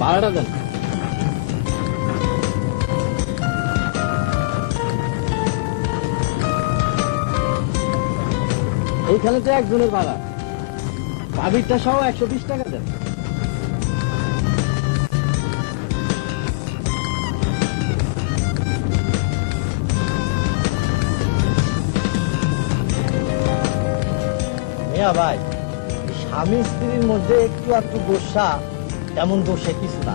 ভাড়াটা দেন। এইখানে তো একজনের ভাড়া, ভাবিরটা সহ 120 টাকা দেন। মিয়া ভাই, স্বামী স্ত্রীর মধ্যে একটু একটু গোসা, তেমন দোষে কিছু না।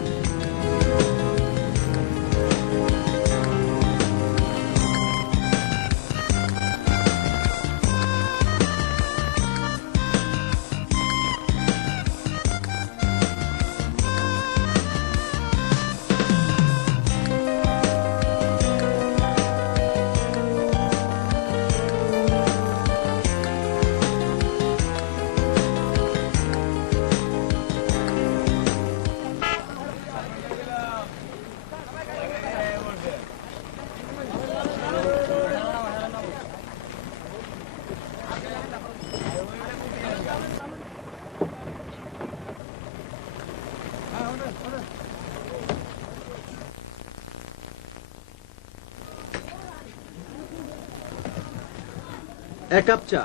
এক কাপ চা।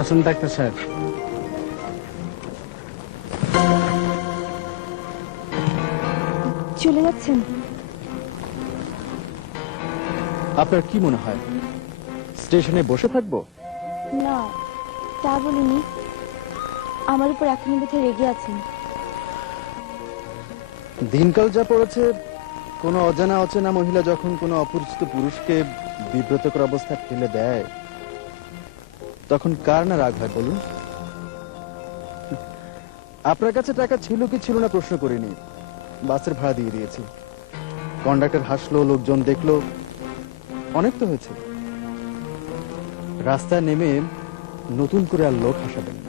আসুন ডাক্তার সাহেব। চলে যাচ্ছেন? আপনার কি মনে হয় স্টেশনে বসে থাকবো? না, তা বলিনি। আমার উপর এখনো বোধহয় রেগে আছেন। দিনকাল যা পড়েছে, কোনো অজানা অচেনা মহিলা যখন কোনো অপরিচিত পুরুষকে বিব্রতকর অবস্থায় ফেলে দেয়, তখন কার না রাগ হয় বলুন? আপনার কাছে টাকা ছিল কি ছিল না প্রশ্ন করিনি, বাসের ভাড়া দিয়ে দিয়েছি। কন্ডাক্টর হাসলো, লোকজন দেখলো, অনেক তো হয়েছে। রাস্তায় নেমে নতুন করে আর লোক হাসাবেন না।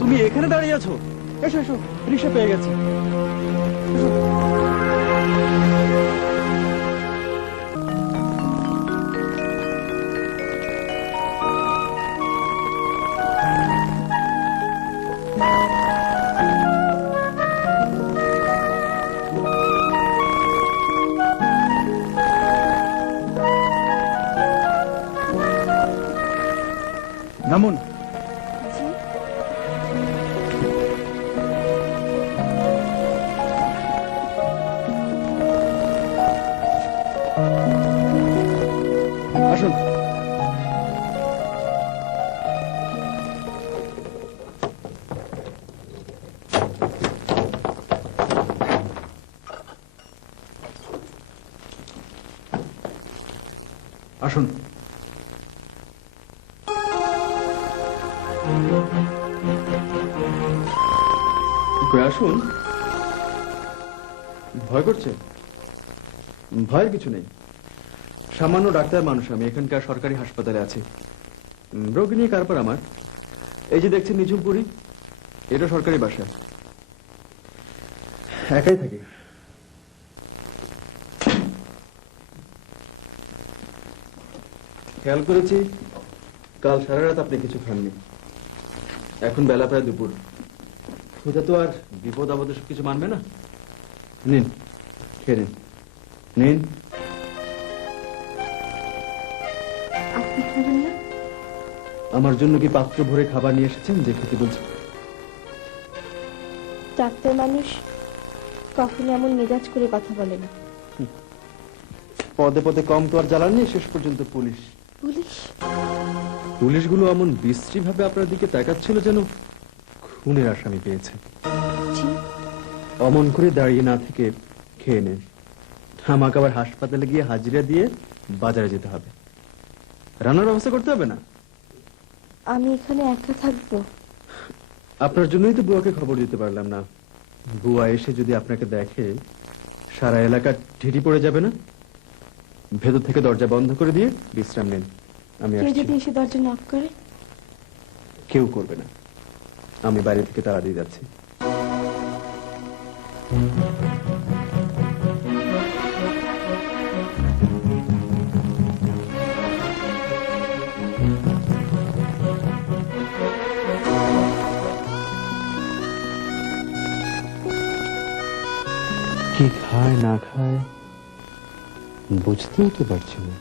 তুমি এখানে দাঁড়িয়ে আছো? এসো এসো, রিক্সা পেয়ে গেছে। নামুন। আসুন। আসুন। আসুন। ভয় করছে? ভয়ের কিছু নেই, সামান্য ডাক্তার মানুষ, আমি এখানকার সরকারি হাসপাতালে আছি। রোগী নিয়ে কারবার আমার। এই যে দেখছেন নিঝুমপুরি, এটা সরকারি বাসা। একাই থাকি। খেয়াল করেছি কাল সারা রাত আপনি কিছু খাননি। এখন বেলা প্রায় দুপুর। ক্ষুধা তো আর বিপদ আপদে কিছু মানবে না। নিন, খেয়ে নিন। নিন। আপনি খাবেন না? আমার জন্য কি পাত্র ভরে খাবার নিয়ে এসেছেন যে খেতে বলছেন? ডাক্তার মানুষ কখনো এমন মেজাজ করে কথা বলে না। পদে পদে কম তো আর জ্বালাননি, শেষ পর্যন্ত পুলিশ। পুলিশ? পুলিশগুলো এমন বিশ্রী ভাবে আপনার দিকে তাকাচ্ছিল যেন খুনের আসামি পেয়েছে। জি। অমন করে দাঁড়িয়ে না থেকে খেয়ে নেন। আমাকে আবার হাসপাতালে গিয়ে হাজিরা দিয়ে বাজারে যেতে হবে। রান্নার ব্যবস্থা করতে হবে না? আমি এখানে একা থাকবো? আপনার জন্যই তো বুয়াকে খবর দিতে পারলাম না। বুয়া এসে যদি আপনাকে দেখে সারা এলাকা ঢিটি পড়ে যাবে না? ভেতর থেকে দরজা বন্ধ করে দিয়ে বিশ্রাম নেন, আমি কেউ আসছি। যদি এসে দরজা নক করে? কেউ করবে না, আমি বাইরে থেকে তাড়া দিয়ে যাচ্ছি। কি খায় না খায় বুঝতেই তো পারছি না।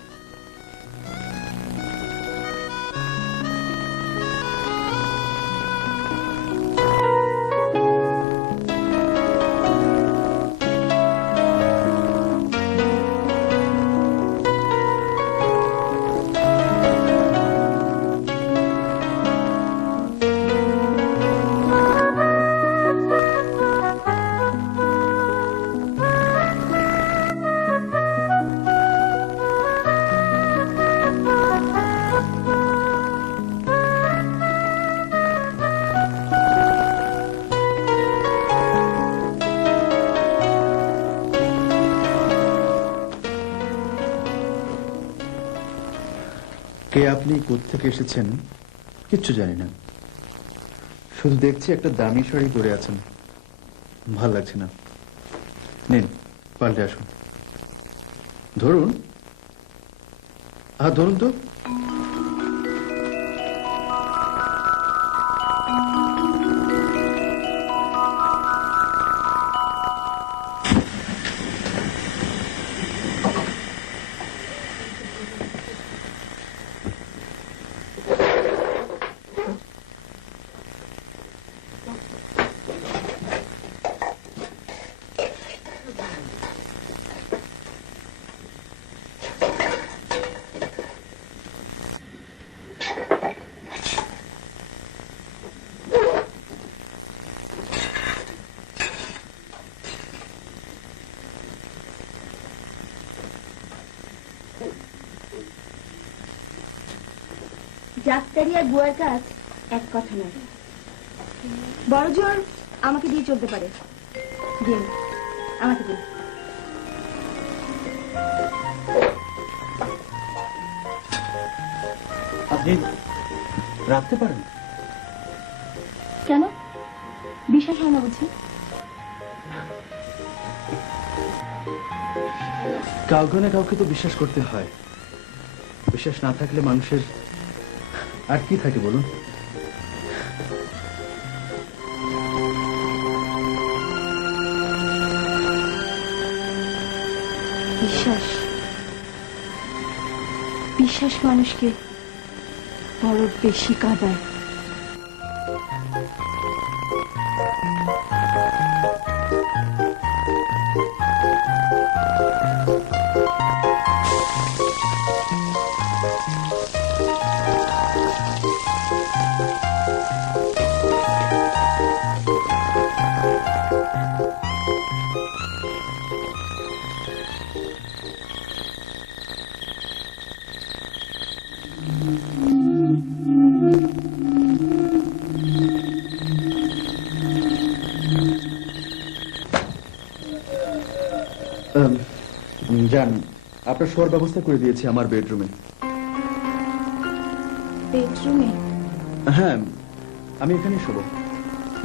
কে আপনি, কোত্থেকে এসেছেন কিচ্ছু জানি না। শুধু দেখছি একটা দামি শাড়ি পরে আছেন, ভাল লাগছে না। নিন, পাল্টে আসুন। ধরুন, ধরুন তো। ডাক্তারি আর বুয়ার কাজ এক কথা নয়। বড় জোর আমাকে দিয়ে চলতে পারে। দিন, আমাকে দিন। আপনি রাখতে পারেন? কেন? বিশ্বাস হয় না বুঝি? কাউকে না কাউকে তো বিশ্বাস করতে হয়। বিশ্বাস না থাকলে মানুষের আর কি থাকে বলুন? বিশ্বাস, বিশ্বাস মানুষকে বড় বেশি কাঁদায়। যান, আপনার শোয়ার ব্যবস্থা করে দিয়েছি আমার বেডরুমে। বেডরুমে? হ্যাঁ, আমি এখানে শোবো।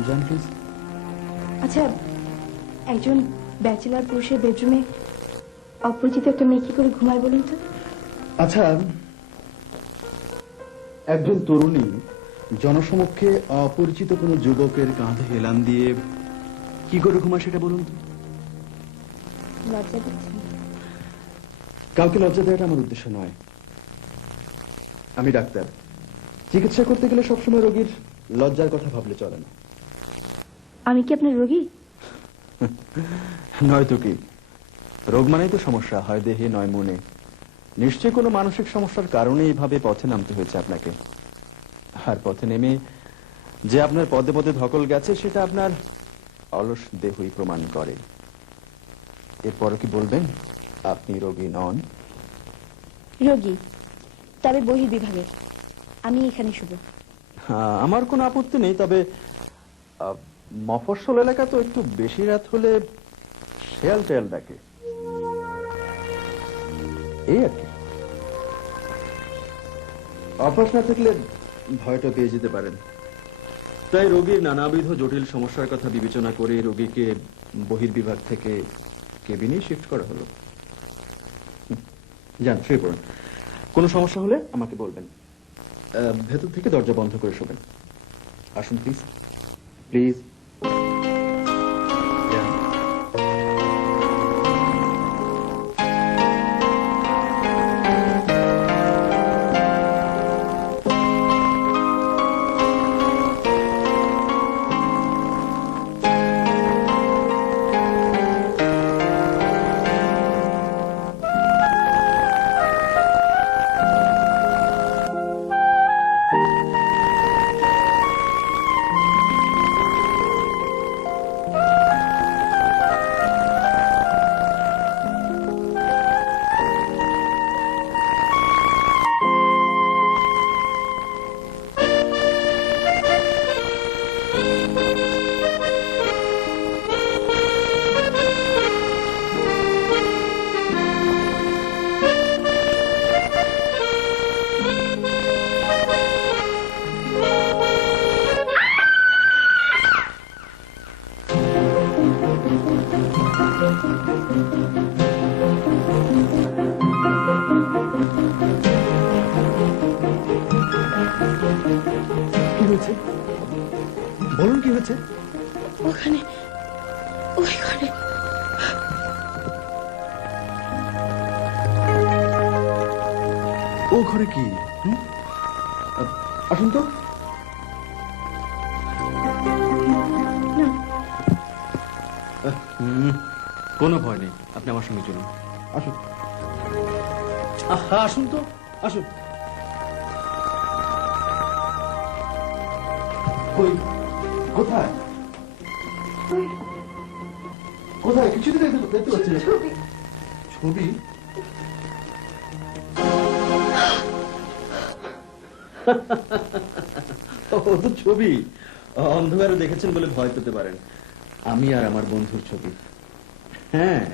যান প্লিজ। আচ্ছা, একজন ব্যাচেলার পুরুষের বেডরুমে অপরিচিত একটা মেয়ে কি করে ঘুমায় বলুন তো? আচ্ছা, একজন তরুণী জনসমক্ষে অপরিচিত কোনো যুবকের কাঁধে হেলান দিয়ে কি করে ঘুমায় সেটা বলুন তো। লজ্জা দিচ্ছেন? কাউকে লজ্জা দেওয়াটা আমার উদ্দেশ্য নয়। আমি ডাক্তার, চিকিৎসা করতে গেলে সবসময় রোগীর লজ্জার কথা ভাবলে চলে না। আমি কি আপনার রোগী? নয়তো কি, রোগ মানেই তো সমস্যা, হয় দেহে নয় মনে। নিশ্চয়ই কোনো মানসিক সমস্যার কারণে এইভাবে পথে নামতে হয়েছে আপনাকে। আর পথে নেমে যে আপনার পদে পদে ধকল গেছে সেটা আপনার অলস দেহই প্রমাণ করে। এরপরও কি বলবেন আপনি রোগী নন? রোগী, তবে বহির্বিভাগের। আমি এখানে শুভ। হ্যাঁ, আমার কোনো আপত্তি নেই, তবে মফস্বল এলাকা তো একটু বেশি রাত হলে শেয়াল টেয়াল ডাকে, এই আর কি। অভ্যাস না থাকলে ভয়টা পেয়ে যেতে পারেন। তাই রোগীর নানাবিধ জটিল সমস্যার কথা বিবেচনা করে রোগীকে বহির্বিভাগ থেকে কেবিনে শিফট করা হলো। যান, শুয়ে পড়ুন। কোনো সমস্যা হলে আমাকে বলবেন। ভেতর থেকে দরজা বন্ধ করে শোবেন। আসুন প্লিজ, প্লিজ। কি হয়েছে বলুন, কি হয়েছে? ওখানে, ওই ঘরে। ও ঘরে কি? আসুন তো। কোনো ভয় নেই, আপনি আমার সঙ্গে চলুন। আসুন। আসুন তো, আসুন। কই, কোথায় কোথায়? কিছু তো দেখতে পাচ্ছি না। ছবি? ও তো ছবি। অন্ধকারে দেখেছেন বলে ভয় পেতে পারেন। আমি আর আমার বন্ধুর ছবি। হ্যাঁ,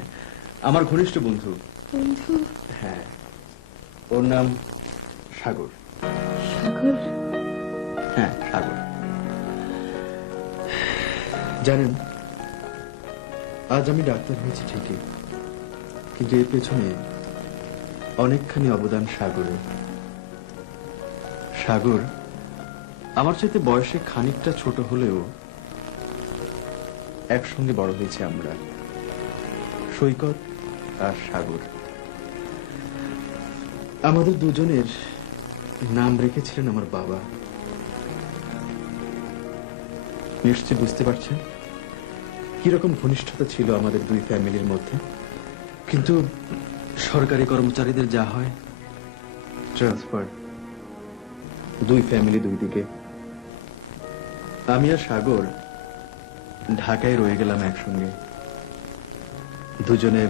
আমার ঘনিষ্ঠ বন্ধু। বন্ধু? হ্যাঁ, ওর নাম সাগর। সাগর? হ্যাঁ, সাগর। জানেন, আজ আমি ডাক্তার হয়েছি ঠিকই, কিন্তু এর পেছনে অনেকখানি অবদান সাগরের। সাগর আমার চাইতে বয়সে খানিকটা ছোট হলেও একসঙ্গে বড় হয়েছে আমরা, সৈকত আর সাগর। আমাদের দুজনের নাম রেখেছিলেন আমার বাবা। নিশ্চয় বুঝতে পারছেন কিরকম ঘনিষ্ঠতা ছিল আমাদের দুই ফ্যামিলির মধ্যে। কিন্তু সরকারি কর্মচারীদের যা হয়, ট্রান্সফার, দুই ফ্যামিলি দুই দিকে। আমি আর সাগর ঢাকায় রয়ে গেলাম একসঙ্গে, দুজনে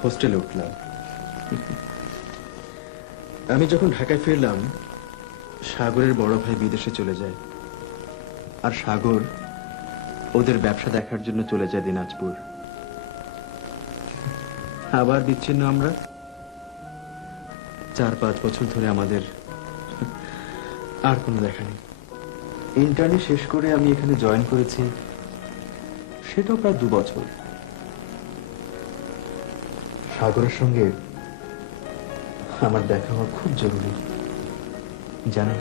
হোস্টেলে উঠলাম। আমি যখন ঢাকায় ফিরলাম, সাগরের বড় ভাই বিদেশে চলে যায়, আর সাগর ওদের ব্যবসা দেখার জন্য চলে যায় দিনাজপুর। আবার বিচ্ছিন্ন আমরা। 4-5 বছর ধরে আমাদের আর কোনো দেখা নেই। ইন্টার্নি শেষ করে আমি এখানে জয়েন করেছি, সেটাও প্রায় 2 বছর। সাগরের সঙ্গে আমার দেখা হওয়া খুব জরুরি। জানেন,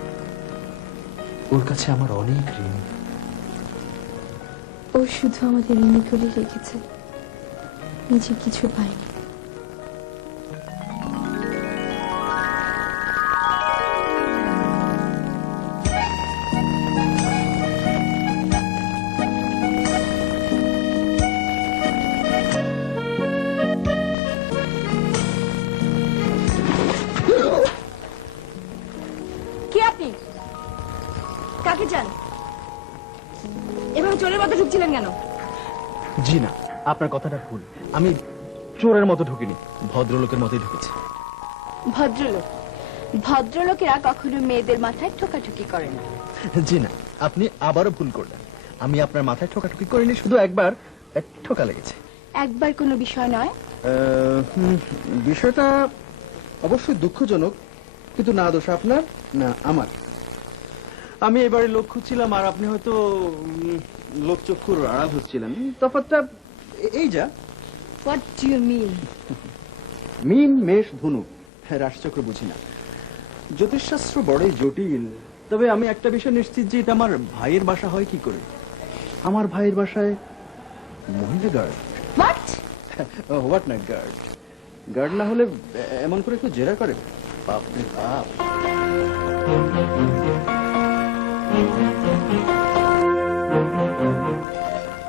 ওর কাছে আমার অনেক ঋণ। ও শুধু আমাদের ঋণী করে রেখেছে, নিজে কিছু পায়নি। কে আপনি? কাকে চান? এভাবে চোরের মতো ঢুকছিলেন কেন? জি না, আপনার কথাটা ভুল। আমি চোরের মতো ঢুকিনি, ভদ্রলোকের মতোই ঢুকেছি। ভদ্রলোক? ভদ্রলোকেরা কখনো মেয়েদের মাথায় ঠোকাঠুকি করে না। জি না, আপনি আবারও ভুল করলেন। আমি আপনার মাথায় ঠোকাঠুকি করিনি, শুধু একবার এক ঠোকা লেগেছে। একবার কোনো বিষয় নয়। বিষয়টা অবশ্যই দুঃখজনক, কিন্তু না দোষ আপনার না আমার। আমি এবারে লোক খুঁজছিলাম, আর আপনি হয়তো লোকচক্ষুর আড়াল হচ্ছিলেন। তফাৎটা এই যা। What do you mean? মিন, মেষ, ধনু, রাশিচক্র বুঝি না। জ্যোতিষশাস্ত্র বড়ই জটিল। তবে আমি একটা বিষয় নিশ্চিত যে এটা আমার ভাইয়ের বাসা হয় কি করে। আমার ভাইয়ের বাসায় মহিলা গার্ড। হোয়াট? হোয়াট না গার্ড? গার্ড না হলে এমন করে একটু জেরা করে? বাপরে বাপ।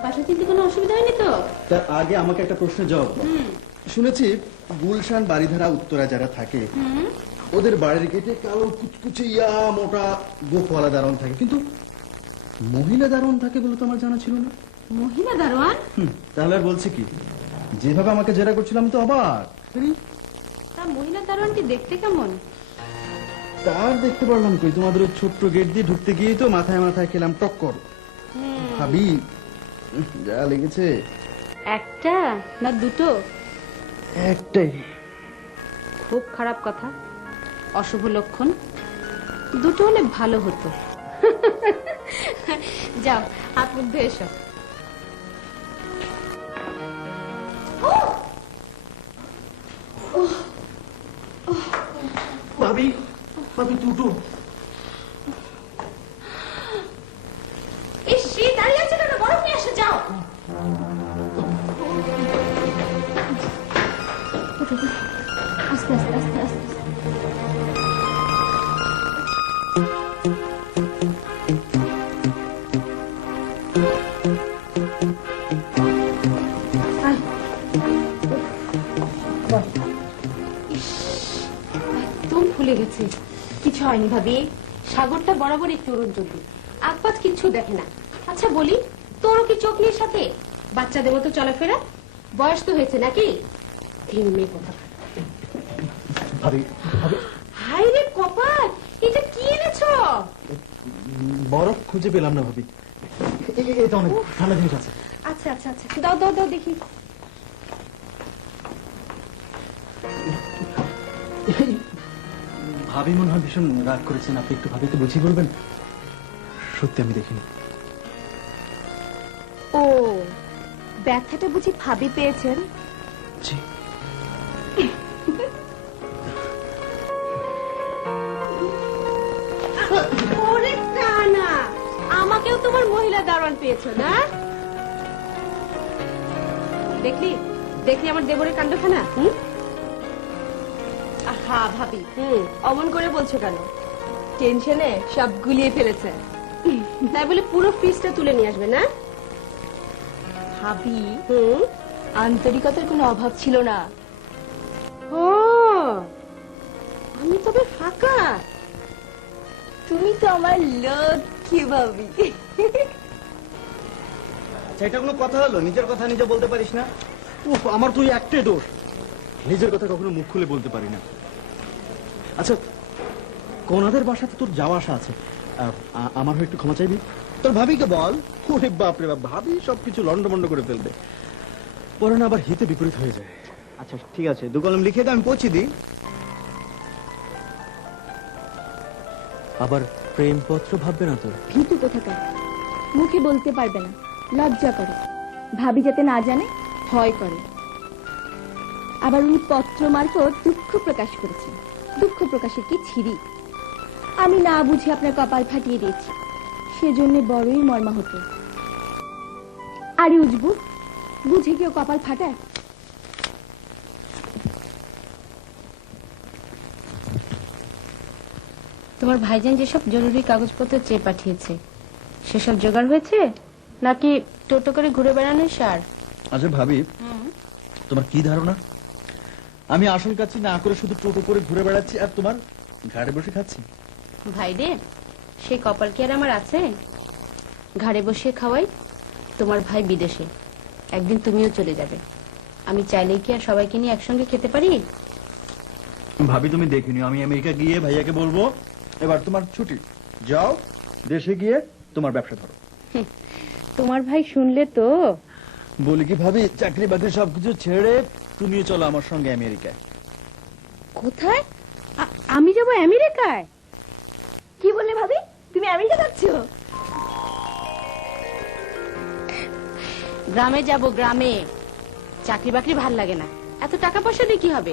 বাসা চিনতে কোনো অসুবিধা হয়নি তো? তার আগে আমাকে একটা প্রশ্নের জবাব দাও। শুনেছি গুলশান বাড়িধারা উত্তরা যারা থাকে ওদের বাড়ির গেটে কালো কুচকুচে মোটা গোপওয়ালা দারোয়ান থাকে, কিন্তু মহিলা দারোয়ান থাকে বলে তো আমার জানা ছিল না। মহিলা দারোয়ান? তাহলে আর বলছে কি? যেভাবে আমাকে জেরা করছিলাম তো অবাক। তা মহিলা দারোয়ানটি দেখতে কেমন? তার দেখতে পারলাম কই, তোমাদের ওই ছোট্ট গেট দিয়ে ঢুকতে গিয়ে তো মাথায় মাথায় খেলাম টক্কর। ভাবি যা লেগেছে। একটা না দুটো? একটাই। খুব খারাপ কথা, অশুভ লক্ষণ। দুটো হলে ভালো হতো। যাও, হাত মুখ ধুয়ে এসো। ভাবি, ভাবি দুটো। ইস, দাঁড়িয়ে আছে কেন? বরফ নিয়ে এসে যাও। আস্তে আস্তে আস্তে আস্তে। একদম ফুলে গেছে। কিছু হয়নি ভাবি, সাগরটা বরাবর একটু উড়নচণ্ডী, আকপাত কিচ্ছু দেখে না। আচ্ছা বলি, তোরও কি চোখ নেই সাথে? বাচ্চাদের মতো চলাফেরা, বয়স তো হয়েছে নাকি? মেয়ে কথা। ভাবি, ভাবি হাই রে কপাল, এটা কি এনেছো? বরফ খুঁজে পেলাম না ভাবি। এটা অনেক ঠান্ডা জিনিস আছে। আচ্ছা আচ্ছা আচ্ছা, দাও দাও দাও দেখি। ভাবি মনে হয় ভীষণ রাগ করেছেন, আপনি একটু ভাবিকে বুঝিয়ে বলবেন। সত্যি আমি দেখিনি। ও, ব্যথাটা বুঝি ভাবি পেয়েছেন? জি। ওরে কানা, আমাকেও তোমার মহিলা দারোয়ান পেয়েছো না? দেখলি দেখলি আমার দেবরের কাণ্ডখানা। আহা ভাবি, অমন করে বলছো কেন? টেনশনে সব গুলিয়ে ফেলেছে। তাই বলে পুরো ফিসটা তুলে নিয়ে আসবে না ভাবি? আন্তরিকতার কোনো অভাব ছিল না। ও, আমি তবে ফাঁকা। তুমি তো আমার লক্ষ্মী ভাবি। আচ্ছা, এটা কোনো কথা হলো? নিজের কথা নিজে বলতে পারিস না? উফ, আমার তুই একটাই দোষ, নিজের কথা কখনো মুখ খুলে বলতে পারি না। আচ্ছা, কোনাদের বাসাতে তোর যাওয়া আসা আছে, আমার হয়ে একটু ক্ষমা চাইবি? তোর ভাবিকে বল। ওরে বাপরে বাপ, ভাবি সবকিছু লন্ডমন্ড করে ফেলবে, পরে না আবার হিতে বিপরীত হয়ে যায়। আচ্ছা ঠিক আছে, 2 কলম লিখে দে, আমি পৌঁছে দিই। আবার প্রেমপত্র ভাববে না তো? ভীতু কোথাকার, মুখে বলতে পারবে না, লজ্জা করে। ভাবি যাতে না জানে ভয় করে। আবার উনি পত্র মারফত দুঃখ প্রকাশ করেছেন। দুঃখ প্রকাশের কি ছিরি! আমি না বুঝে আপনার কপাল ফাটিয়ে দিয়েছি, সেজন্য বড়ই মর্মাহত। আরে উজবু, বুঝে কেউ কপাল ফাটায়? তোমার ভাইজান যেসব জরুরি কাগজপত্র চেয়ে পাঠিয়েছে সেসব জোগাড় হয়েছে নাকি টোটো করে ঘুরে বেড়ানোর সার? আচ্ছা ভাবি, তোমার কি ধারণা আমি আসল কাজ না করে শুধু টোটো করে ঘুরে বেড়াচ্ছি আর তোমার ঘাড়ে বসে খাচ্ছি? ভাই রে, সেই কপাল কি আর আমার আছে? ঘাড়ে বসিয়ে খাওয়াই। তোমার ভাই বিদেশে, একদিন তুমিও চলে যাবে। আমি চাইলেই কি আর সবাইকে নিয়ে একসঙ্গে খেতে পারি? ভাবি তুমি দেখিনি, আমি আমেরিকা গিয়ে ভাইয়াকে বলবো এবার তোমার ছুটি, যাও দেশে গিয়ে তোমার ব্যবসা ধরো। তোমার ভাই শুনলে তো। বলি কি ভাবি, চাকরি বাকরি সবকিছু ছেড়ে তুমিও চলো আমার সঙ্গে আমেরিকায়। কোথায়? আমি যাব আমেরিকায়? কি বললে ভাবি, তুমি আমেরিকা যাচ্ছ? গ্রামে যাব, গ্রামে। চাকরি বাকরি ভাল লাগে না, এত টাকা পয়সা দিয়ে কি হবে?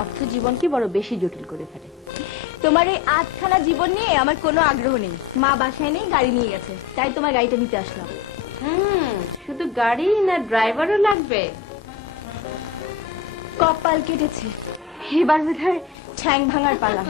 অর্থ জীবনকে বড় বেশি জটিল করে ফেলে। তোমার এই আধখানা জীবন নিয়ে আমার কোনো আগ্রহ নেই। মা বাসায় নেই, গাড়ি নিয়ে গেছে, তাই তোমার গাড়িটা নিতে আসলাম। শুধু গাড়ি না ড্রাইভারও লাগবে? কপাল কেটেছে, এবার বোধহয় ঠ্যাং ভাঙার পালা।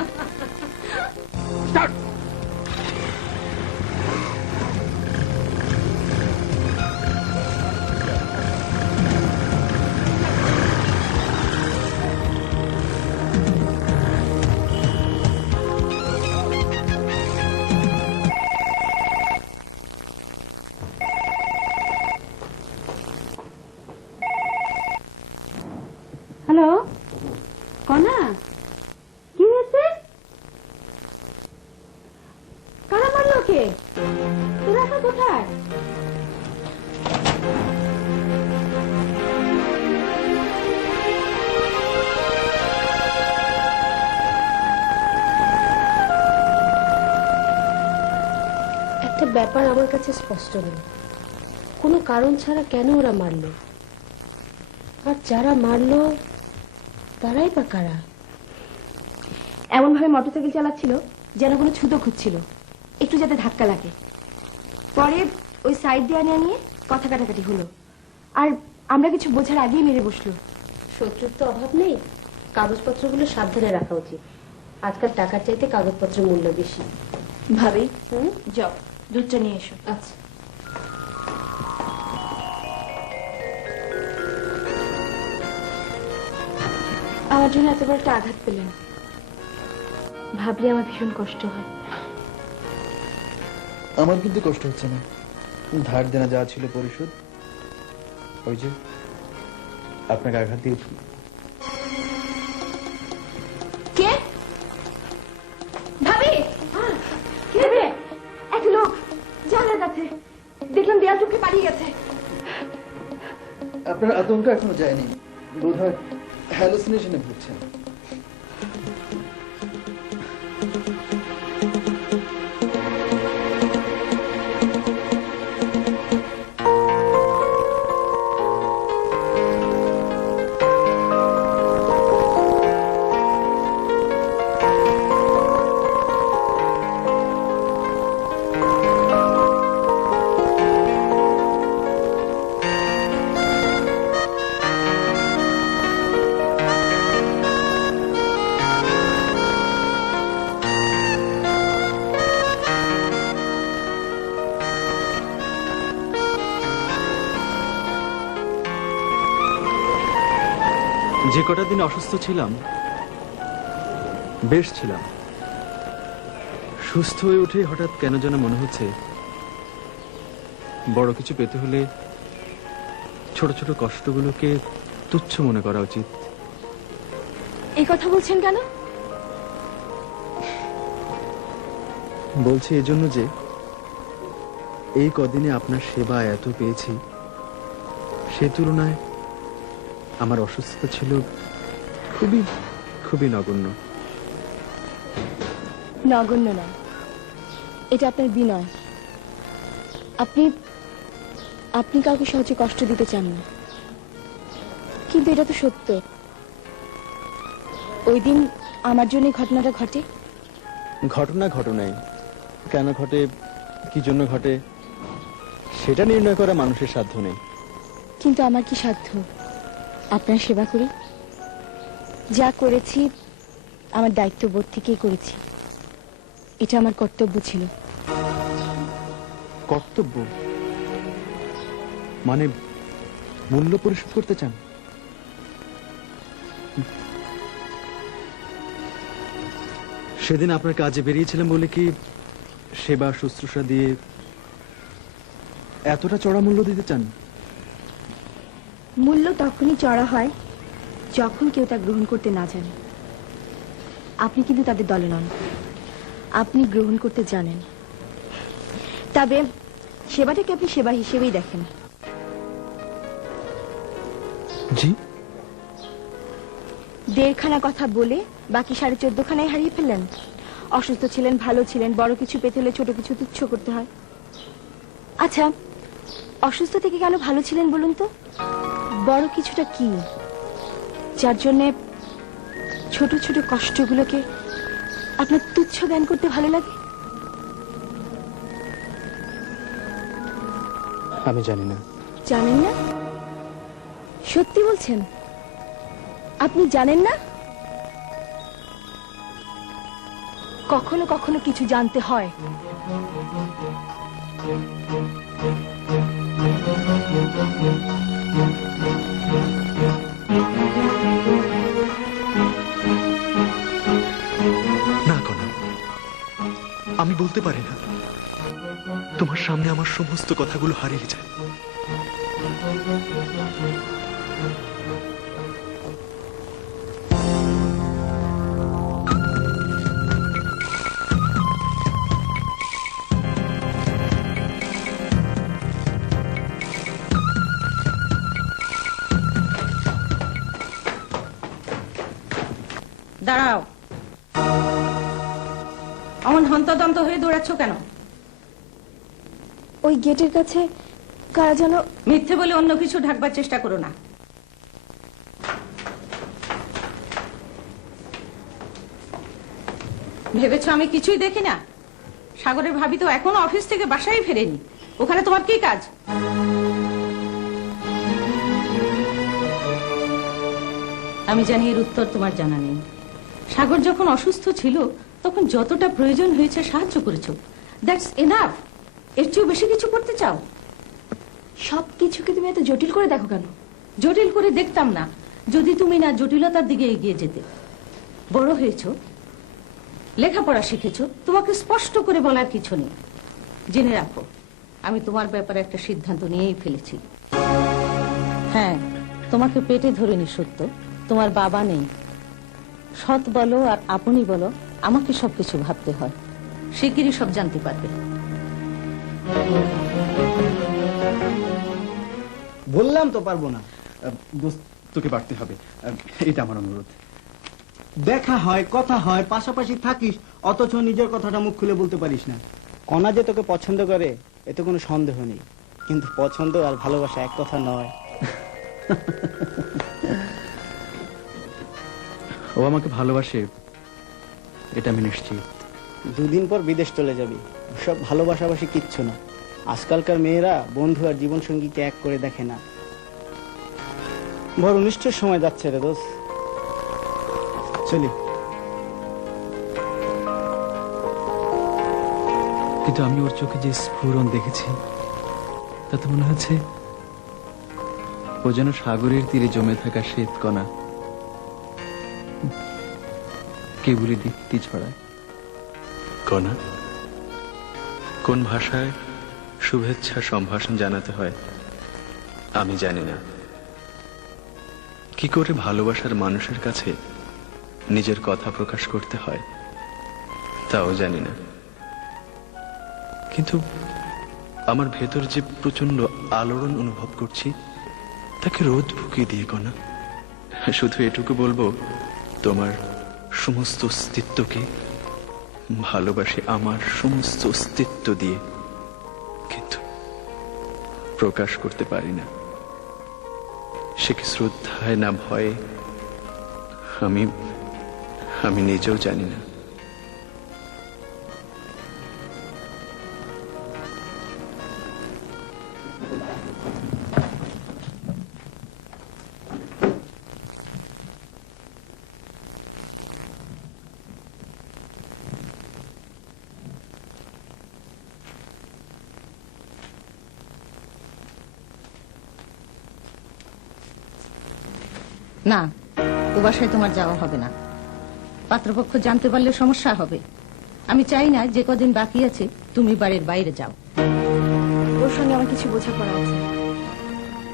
হ্যালো কনা, কি হয়েছে? কারা মারলো কে? তোরা এখন কোথায়? একটা ব্যাপার আমার কাছে স্পষ্ট নয়, কোনো কারণ ছাড়া কেন ওরা মারলো? আর যারা মারলো তারাই বা কারা? এমন ভাবে মোটরসাইকেল চালাচ্ছিল যেন কোনো ছুতো খুঁজছিল, একটু যাতে ধাক্কা লাগে। পরে ওই সাইড দিয়ে নিয়ে কথা কাটাকাটি হলো, আর আমরা কিছু বোঝার আগেই মেরে বসলো। শত্রুর তো অভাব নেই, কাগজপত্রগুলো সাবধানে রাখা উচিত। আজকাল টাকার চাইতে কাগজপত্রের মূল্য বেশি। ভাবি, যাও দুধটা নিয়ে এসো। আচ্ছা। আমার জন্য এত বড় একটা আঘাত পেলেন, ভাবলে আমার ভীষণ কষ্ট হয়। আমার কিন্তু কষ্ট হচ্ছে না, ধার দেনা যা ছিল পরিশোধ, ওই যে আপনাকে আঘাত দিয়েছি। কে? ভাবি, কে রে? এক লোক জানার কাছে দেখলাম, দেয়াল টুকরে পালিয়ে গেছে। আপনার আতঙ্ক এখনো যায়নি, বোধহয় হ্যালুসিনেশনে ভুগছেন। যে কটা দিন অসুস্থ ছিলাম বেশ ছিলাম, সুস্থ হয়ে উঠে হঠাৎ কেন যেন মনে হচ্ছে বড় কিছু পেতে হলে ছোট ছোট কষ্টগুলোকে তুচ্ছ মনে করা উচিত। এই কথা বলছেন কেন? বলছি এজন্য যে এই কদিনে আপনার সেবা এত পেয়েছি, সে তুলনায় আমার অসুস্থতা ছিল খুবই খুবই নগণ্য। নগণ্য নয়, এটা আপনার বিনয়। আপনি আপনি কাউকে সহজে কষ্ট দিতে চান না, কিন্তু এটা তো সত্য। ওই দিন আমার জন্য ঘটনাটা ঘটে। ঘটনা ঘটনাই, কেন ঘটে, কি জন্য ঘটে, সেটা নির্ণয় করা মানুষের সাধ্য নেই। কিন্তু আমার কি সাধ্য আপনার সেবা করি? যা করেছি আমার দায়িত্ববোধ থেকেই করেছি, এটা আমার কর্তব্য ছিল। কর্তব্য মানে মূল্য পরিশোধ করতে চান? সেদিন আপনার কাজে বেরিয়েছিলাম বলে কি সেবা শুশ্রূষা দিয়ে এতটা চড়া মূল্য দিতে চান? মূল্য তখনই চড়া হয় যখন কেউ তা গ্রহণ করতে না জানে। আপনি কিন্তু তাদের দলে নন, আপনি গ্রহণ করতে জানেন। তবে সেবাটাকে আপনি সেবা হিসেবেই দেখেন। জি, 1.5 কথা বলে বাকি 14.5 হারিয়ে ফেললেন। অসুস্থ ছিলেন, ভালো ছিলেন, বড় কিছু পেতে হলে ছোট কিছু তুচ্ছ করতে হয়। আচ্ছা, অসুস্থ থেকে কেন ভালো ছিলেন বলুন তো? বড় কিছুটা কি যার জন্য ছোট ছোট কষ্টগুলোকে আপনার তুচ্ছ জ্ঞান করতে ভালো লাগে? আমি জানি না। জানেন না? সত্যি বলছেন? আপনি জানেন না? কখনো কখনো কিছু জানতে হয়। না কনা, আমি বলতে পারি না। তোমার সামনে আমার সমস্ত কথাগুলো হারিয়ে যায়। দাঁড়াও, অমন হন্তদন্ত হয়ে দৌড়াচ্ছ কেন? ওই গেটের কাছে কারা যেন। মিথ্যে বলে অন্য কিছু ঢাকবার চেষ্টা করো না। ভেবেছো আমি কিছুই দেখি না? সাগরের ভাবি তো এখনো অফিস থেকে বাসায় ফেরেনি। ওখানে তোমার কি কাজ? আমি জানি এর উত্তর তোমার জানা নেই। সাগর যখন অসুস্থ ছিল তখন যতটা প্রয়োজন হয়েছে সাহায্য করেছো। That's enough. এর চেয়েও বেশি কিছু করতে চাও? সবকিছুকে তুমি এত জটিল করে দেখো কেন? জটিল করে দেখতাম না যদি তুমি না জটিলতার দিকে এগিয়ে যেতে। বড় হয়েছো, লেখাপড়া শিখেছো, তোমাকে স্পষ্ট করে বলার কিছু নেই। জেনে রাখো, আমি তোমার ব্যাপারে একটা সিদ্ধান্ত নিয়েই ফেলেছি। হ্যাঁ, তোমাকে পেটে ধরেনি সত্য, তোমার বাবা নেই। সৎ বলো আর আপনি বলো, আমাকে সবকিছু ভাবতে হয়। শিগগিরই সব জানতে পারবে। বললাম তো পারবো না। দোস্ত, তোকে বাড়তে হবে, এটা আমার অনুরোধ। দেখা হয়, কথা হয়, পাশাপাশি থাকিস, অথচ নিজের কথাটা মুখ খুলে বলতে পারিস না। কণা যে তোকে পছন্দ করে এতে কোনো সন্দেহ নেই, কিন্তু পছন্দ আর ভালোবাসা এক কথা নয়। ও আমাকে ভালোবাসে, এটা আমি নিশ্চিত। 2 দিন পর বিদেশ চলে যাবি, সব ভালোবাসাবাসি কিচ্ছু না। আজকালকার মেয়েরা বন্ধু আর জীবন সঙ্গীকে এক করে দেখে না। বড় নিষ্ঠুর সময় যাচ্ছে রে দোস্ত, চলি। কিন্তু আমি ওর চোখে যে স্ফুরণ দেখেছি তাতে মনে হচ্ছে ও যেন সাগরের তীরে জমে থাকা শ্বেতকণা, কেবলই দীপ্তি ছড়ায়। কনা, কোন ভাষায় শুভেচ্ছা সম্ভাষণ জানাতে হয় আমি জানি না। কি করে ভালোবাসার মানুষের কাছে নিজের কথা প্রকাশ করতে হয় তাও জানি না। কিন্তু আমার ভেতর যে প্রচন্ড আলোড়ন অনুভব করছি তাকে রোদ ফুকিয়ে দিয়ে কনা। শুধু এটুকু বলবো, তোমার সমস্ত অস্তিত্বকে ভালোবাসি আমার সমস্ত অস্তিত্ব দিয়ে, কিন্তু প্রকাশ করতে পারি না। সে কি শ্রদ্ধায় না ভয়ে আমি আমি নিজেও জানি না। না, ও বাসায় তোমার যাওয়া হবে না। পাত্রপক্ষ জানতে পারলে সমস্যা হবে। আমি চাই না যে কদিন বাকি আছে তুমি বাড়ির বাইরে যাও। ওর সঙ্গে আমার কিছু বোঝাপড়া আছে।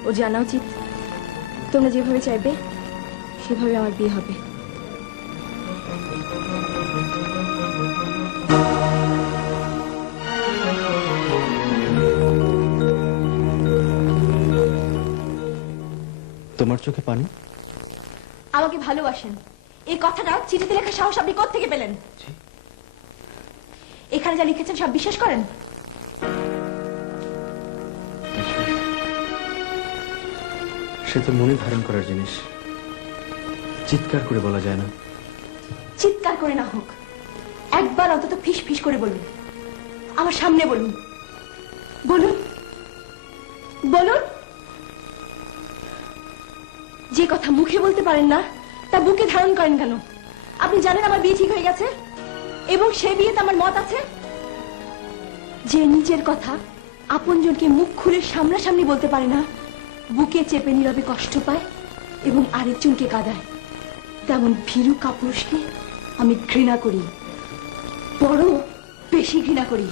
ও জানা উচিত তোমরা যেভাবে চাইবে সেভাবে আমার বিয়ে হবে। তোমার চোখে পানি? আমাকে ভালোবাসেন এই কথাটা চিঠিতে লেখা সাহস আপনি কোত্থেকে পেলেন? এখানে যা লিখেছেন সব বিশ্বাস করেন? সে তো মনে ধারণ করার জিনিস, চিৎকার করে বলা যায় না। চিৎকার করে না হোক, একবার অন্তত ফিস ফিস করে বলুন, আমার সামনে বলুন। বলুন বলুন। যে কথা মুখে বলতে পারেন না তা বুকে ধারণ করেন কেন? আপনি জানেন আমার বিয়ে ঠিক হয়ে গেছে এবং সে বিয়েতে আমার মত আছে। যে নিজের কথা আপনজনকে মুখ খুলে সামনাসামনি বলতে পারে না, বুকে চেপে নীরবে কষ্ট পায় এবং আরেকজনকে কাঁদায়, তেমন ভীরু কাপুরুষকে আমি ঘৃণা করি, বড় বেশি ঘৃণা করি।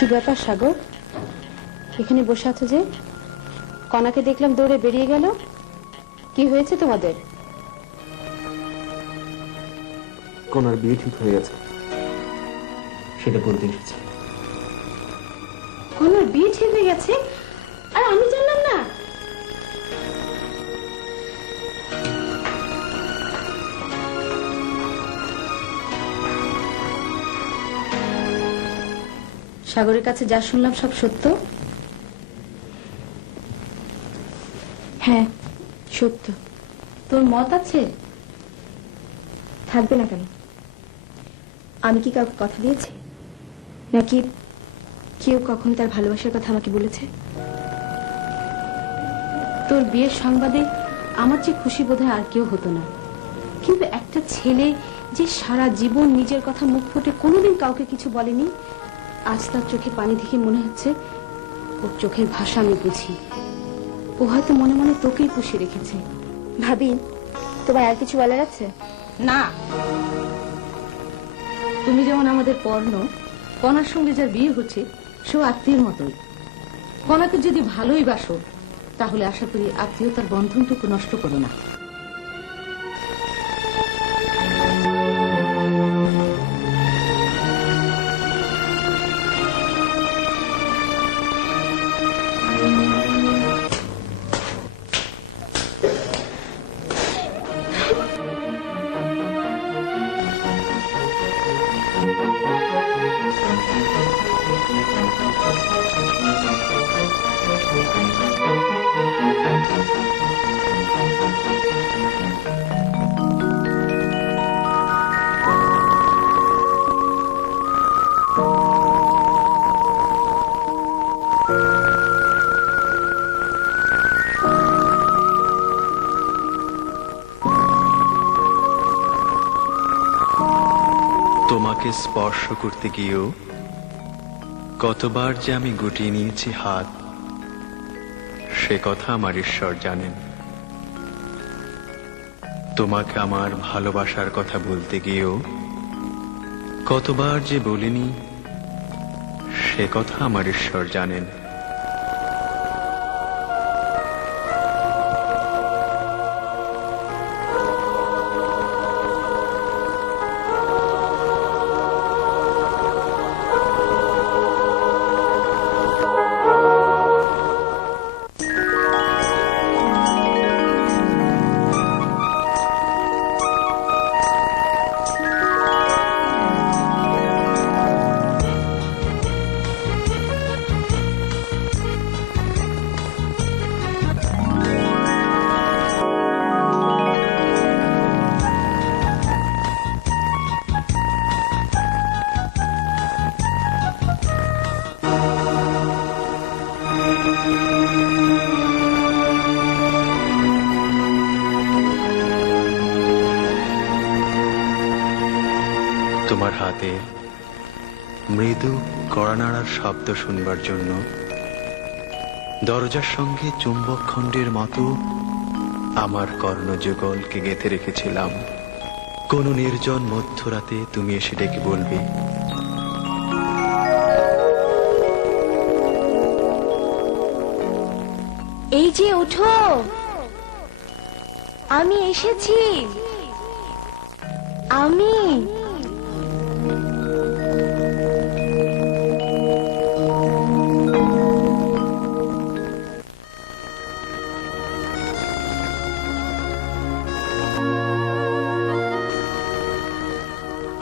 কি ব্যাপার সাগর, এখানে বসে আছো যে? কনাকে দেখলাম দৌড়ে বেরিয়ে গেল, কি হয়েছে তোমাদের? কোনার বিয়ে ঠিক হয়ে গেছে, সেটা বলতে এসেছি। কনার বিয়ে ঠিক হয়ে গেছে আর আমি জানলাম না? সাগরের কাছে যা শুনলাম সব সত্য? হ্যাঁ সত্য। তোর মত আছে? থাকবে না কেন? আমি কি কাউকে কথা দিয়েছি নাকি কেউ কখনো তার ভালোবাসার কথা আমাকে বলেছে? তোর বিয়ের সংবাদে আমার চেয়ে খুশি বোধহয় আর কেউ হতো না, কিন্তু একটা ছেলে যে সারা জীবন নিজের কথা মুখ ফুটে কোনোদিন কাউকে কিছু বলেনি, আজ তার চোখে পানি দেখে মনে হচ্ছে ওর চোখের ভাষা আমি বুঝি। ও হয়তো মনে মনে তোকেই পুষে রেখেছে। ভাবি, তোমার আর কিছু বলার আছে? না, তুমি যেমন আমাদের পর্ণ, কণার সঙ্গে যার বিয়ে হচ্ছে সেও আত্মীয়ের মতোই। কণাকে যদি ভালোই বাসো তাহলে আশা করি আত্মীয়তার বন্ধনটুকু নষ্ট করো না। তোমাকে স্পর্শ করতে গিয়েও কতবার যে আমি গুটিয়ে নিয়েছি হাত, সে কথা আমার ঈশ্বর জানেন। তোমাকে আমার ভালোবাসার কথা বলতে গিয়েও কতবার যে বলিনি, সে কথা আমার ঈশ্বর জানেন। তোমার হাতে মৃদু কড়ানাড়ার শব্দ শুনবার জন্য দরজার সঙ্গে চুম্বক খণ্ডের মতো আমার কর্ণযুগলকে গেঁথে রেখেছিলাম। কোন নির্জন মধ্যরাতে তুমি এসে ডেকে বলবে, এই যে ওঠো, আমি এসেছি। আমি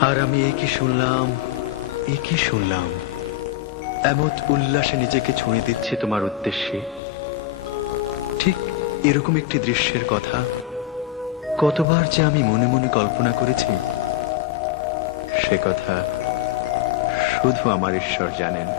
আর আমি একই শুনলাম, একই শুনলাম, এমত উল্লাসে নিজেকে ছুঁয়ে দিচ্ছে তোমার উদ্দেশ্যে। ঠিক এরকম একটি দৃশ্যের কথা কতবার যে আমি মনে মনে কল্পনা করেছি, সে কথা শুধু আমার ঈশ্বর জানেন।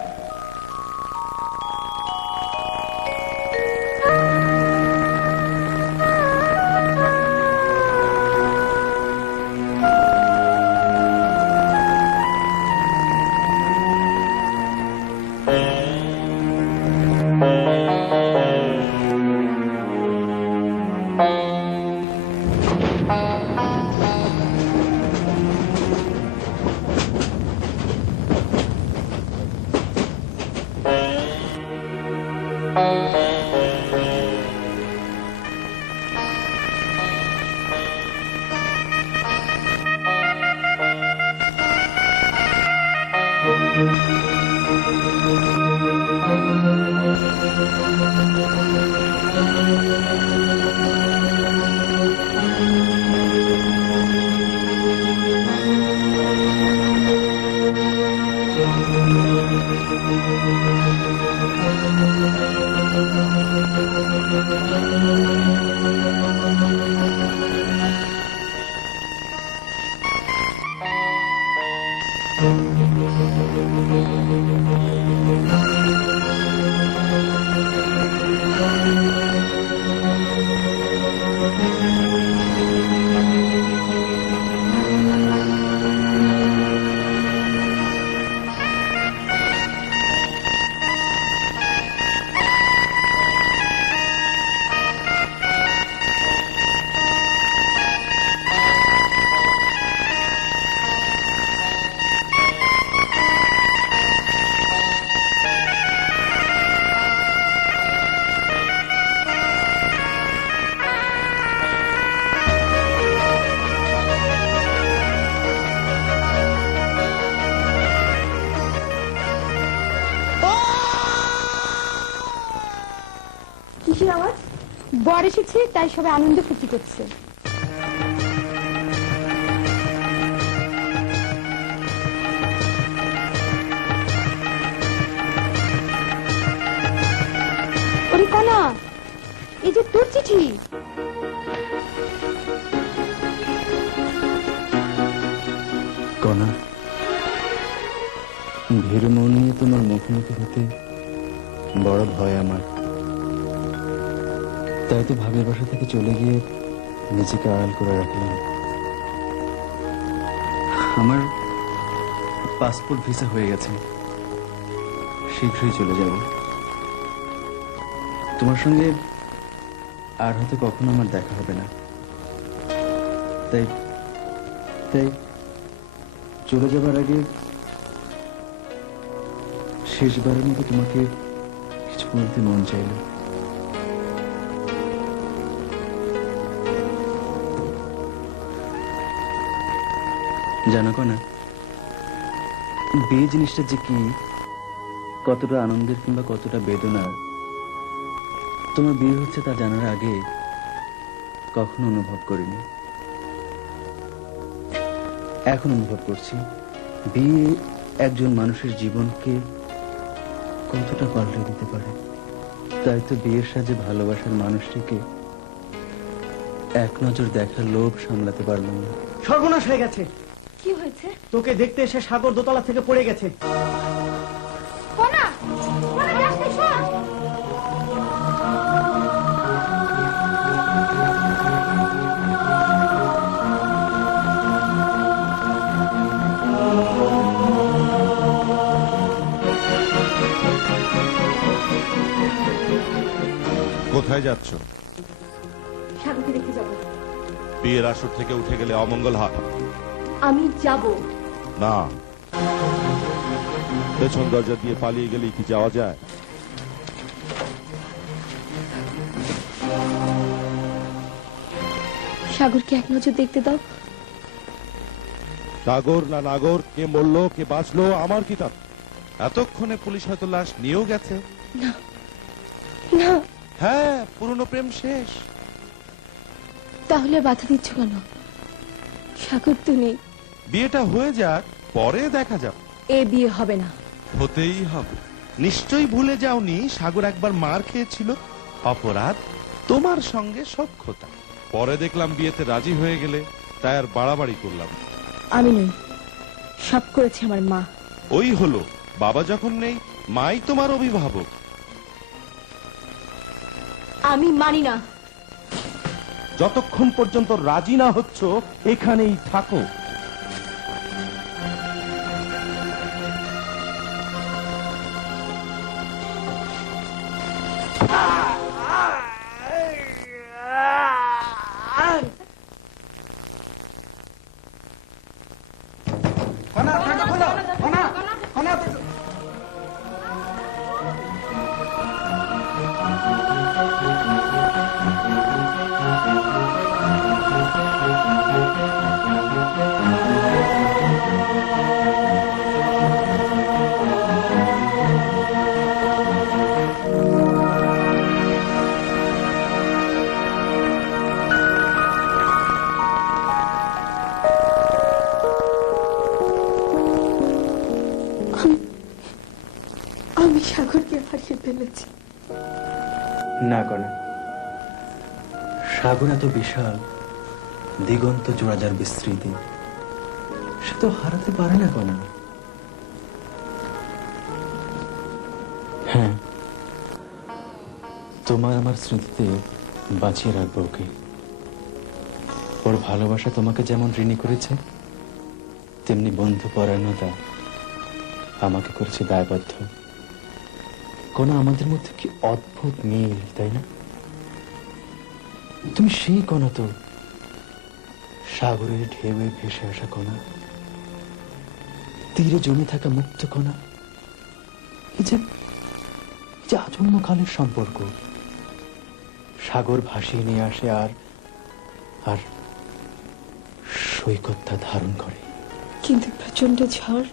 কিসের আওয়াজ? বর এসেছে, তাই সবাই আনন্দ ফুর্তি করছে। ওরে কনা, এই যে তোর চিঠি। কনা, ভীরু মন নিয়ে তোমার মুখোমুখি হতে বড় ভয় আমার। তাই তো ভাবির বাসা থেকে চলে গিয়ে নিজেকে আড়াল করে রাখলাম। আমার পাসপোর্ট ভিসা হয়ে গেছে, শীঘ্রই চলে যাব। তোমার সঙ্গে আর হয়তো কখনো আমার দেখা হবে না, তাই তাই চলে যাবার আগে শেষবারের মতো তোমাকে কিছু বলতে মন চাইল। জানো না, বিয়ে জিনিসটা যে কি, কতটা আনন্দের কিংবা কতটা বেদনার, তোমার বিয়ে হচ্ছে তা জানার আগে কখনো অনুভব করিনি। এখন অনুভব করছি বিয়ে একজন মানুষের জীবনকে কতটা পাল্টে দিতে পারে। তাই তো বিয়ের সাথে ভালোবাসার মানুষটিকে এক নজর দেখার লোভ সামলাতে পারলাম না। সর্বনাশ হয়ে গেছে। কি হয়েছে? তোকে দেখতে এসে সাগর দোতলা থেকে পড়ে গেছে। কোনা কোনা যাস না, শোন। কোথায় যাচ্ছ? সাগরকে দেখে যাব। বিয়ের আসর থেকে উঠে গেলে অমঙ্গল হয়। আমি যাব না, পেছন দরজা দিয়ে পালিয়ে গেলেই কি যাওয়া যায়? সাগরকে এক নজর দেখতে দাও। সাগর না নাগর, কে মরলো কে বাঁচলো আমার কি তার? এতক্ষণে পুলিশ হয়তো লাশ নিয়েও গেছে। না, হ্যাঁ, পুরনো প্রেম শেষ। তাহলে বাধা দিচ্ছ কেন? সাগর তো নেই। বিয়েটা হয়ে যাক, পরে দেখা যাবে। এ বিয়ে হবে না। হতেই হবে। নিশ্চয়ই ভুলে যাওনি সাগর একবার মার খেয়েছিল। অপরাধ তোমার সঙ্গে সখ্যতা। পরে দেখলাম বিয়েতে রাজি হয়ে গেলে, তাই আর বাড়াবাড়ি করলাম। আমি নই, সব করেছে আমার মা। ওই হলো, বাবা যখন নেই মাই তোমার অভিভাবক। আমি মানি না। যতক্ষণ পর্যন্ত রাজি না হচ্ছ এখানেই থাকো। আমি সাগরকে হারিয়ে ফেলেছি। না কনা, সাগর এত বিশাল, দিগন্ত জোড়াজার বিস্তৃতি, সে তো হারাতে পারে না কনা। হ্যাঁ, তোমার আমার স্মৃতিতে বাঁচিয়ে রাখবো ওকে। ওর ভালোবাসা তোমাকে যেমন ঋণী করেছে, তেমনি বন্ধু পরায়ণতা আমাকে করেছে দায়বদ্ধ। কোন আমাদের মধ্যে কি অদ্ভুত মিল, তাই না? তুমি সেই কণা তো, সাগরের ঢেউয়ে ভেসে আসা কণা, তীরে জমে থাকা মুক্ত কণা। এই যে আজন্ম কালের সম্পর্ক, সাগর ভাসিয়ে নিয়ে আসে আর আর সৈকতটা ধারণ করে। কিন্তু প্রচন্ড ঝড়,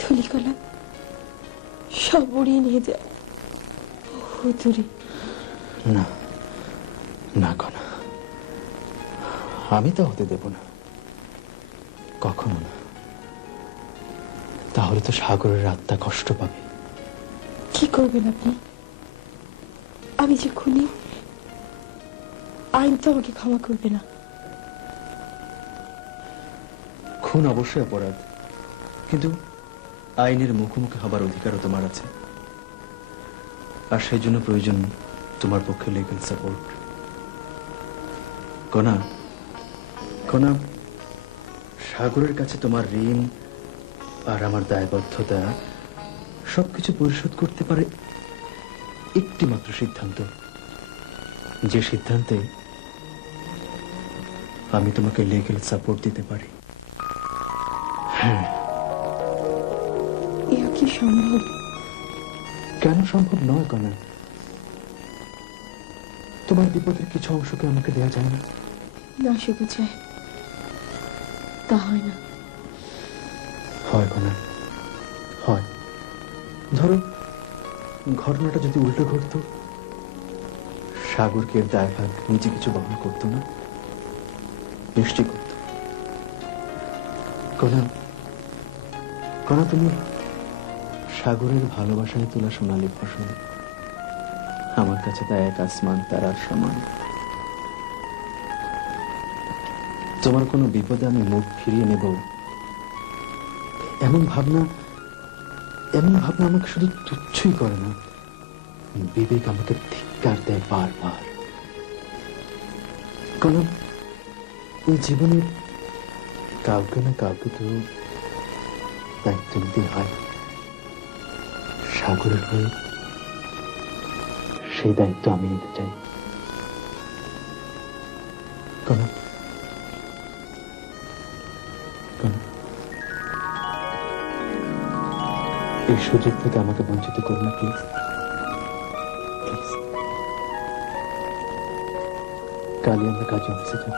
ধুলিকণা সব উড়িয়ে নিয়ে যায় দূরে। না না কণা, আমি তো হতে দেব না, কখনো না। তাহলে তো সাগরের আত্মা কষ্ট পাবে। কি করবেন আপনি? আমি যে খুনি, আইন তো আমাকে ক্ষমা করবে না। খুন অবশ্যই অপরাধ, কিন্তু আইনের মুখোমুখি হবার অধিকারও তোমার আছে, আর সেই জন্য প্রয়োজন তোমার পক্ষে লিগ্যাল সাপোর্ট। কণা কণা, সাগরের কাছে তোমার ঋণ আর আমার দায়বদ্ধতা সবকিছু পরিশোধ করতে পারে একটি মাত্র সিদ্ধান্ত, যে সিদ্ধান্তে আমি তোমাকে লিগ্যাল সাপোর্ট দিতে পারি। এও কি সম্ভব? কেন সম্ভব নয় কনা? তোমার বিপদের কিছু অংশকে আমাকে দেয়া যায় না? না শুধু চাই, তা হয় না। হয় কনা, হয়। ধরো ঘটনাটা যদি উল্টো ঘটতো, সাগরকে এর দায়ভার নিজে কিছু বহন করতো না? নিশ্চয় করতো। কনা, কনা, তুমি সাগরের ভালোবাসায় তোলা সোনালী ফসল, আমার কাছে তা এক আসমান তারার সমান। তোমার কোনো বিপদে আমি মুখ ফিরিয়ে নেব, এমন ভাবনা আমাকে শুধু তুচ্ছই করে না, বিবেক আমাকে ধিক্কার দেয় বারবার। কারণ এই জীবনে কাউকে না কাউকে তো দায়িত্ব নিতে হয়। সাগরের হয়ে সেই দায়িত্ব আমি নিতে চাই। কেন? এই সুযোগ থেকে আমাকে বঞ্চিত করো না প্লিজ। কালই আমরা কাজে অফিসে যাব।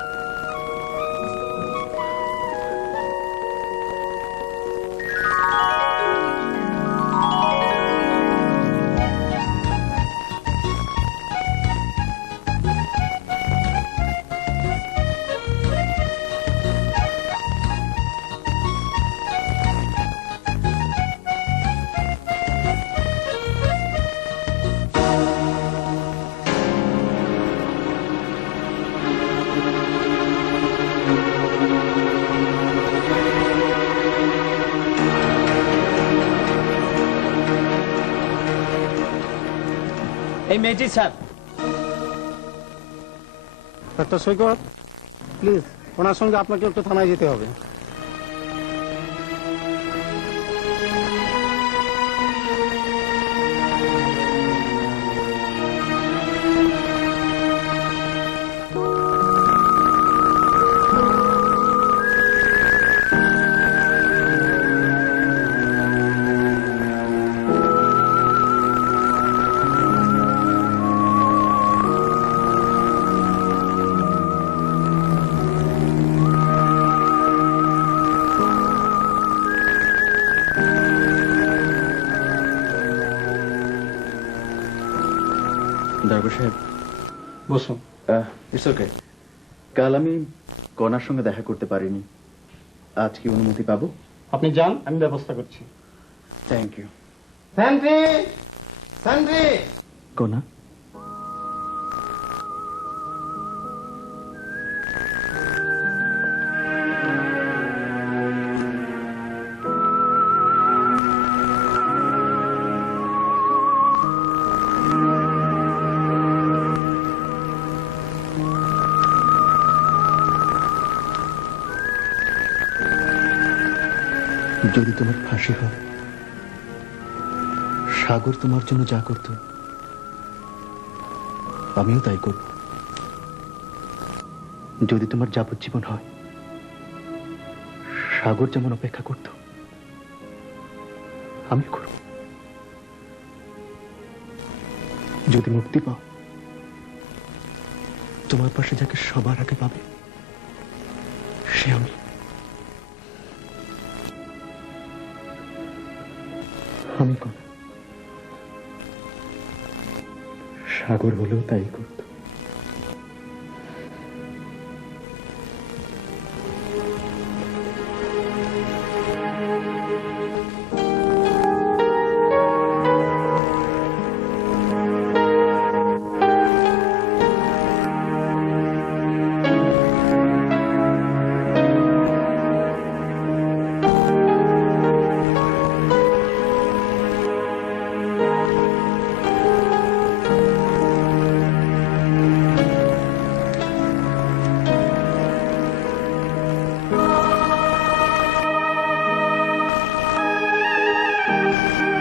এই মেয়েটি স্যার। ডাক্তার সৈকত, প্লিজ ওনার সঙ্গে আপনাকে একটু থানায় যেতে হবে। দরবার সাহেব, বসুন। It's okay. কাল আমি কণার সঙ্গে দেখা করতে পারিনি, আজ কি অনুমতি পাবো? আপনি যান, আমি ব্যবস্থা করছি। Thank you. স্যান্ড্রি, স্যান্ড্রি। কণা, যদি তোমার ফাঁসি হয়, সাগর তোমার জন্য যা করত আমিও তাই করব। যদি তোমার যাবজ্জীবন হয়, সাগর যেমন অপেক্ষা করত আমি করব। যদি মুক্তি পাও, তোমার পাশে যাকে সবার আগে পাবে সে আমি। আমি কোন সাগর হলেও তাই করত।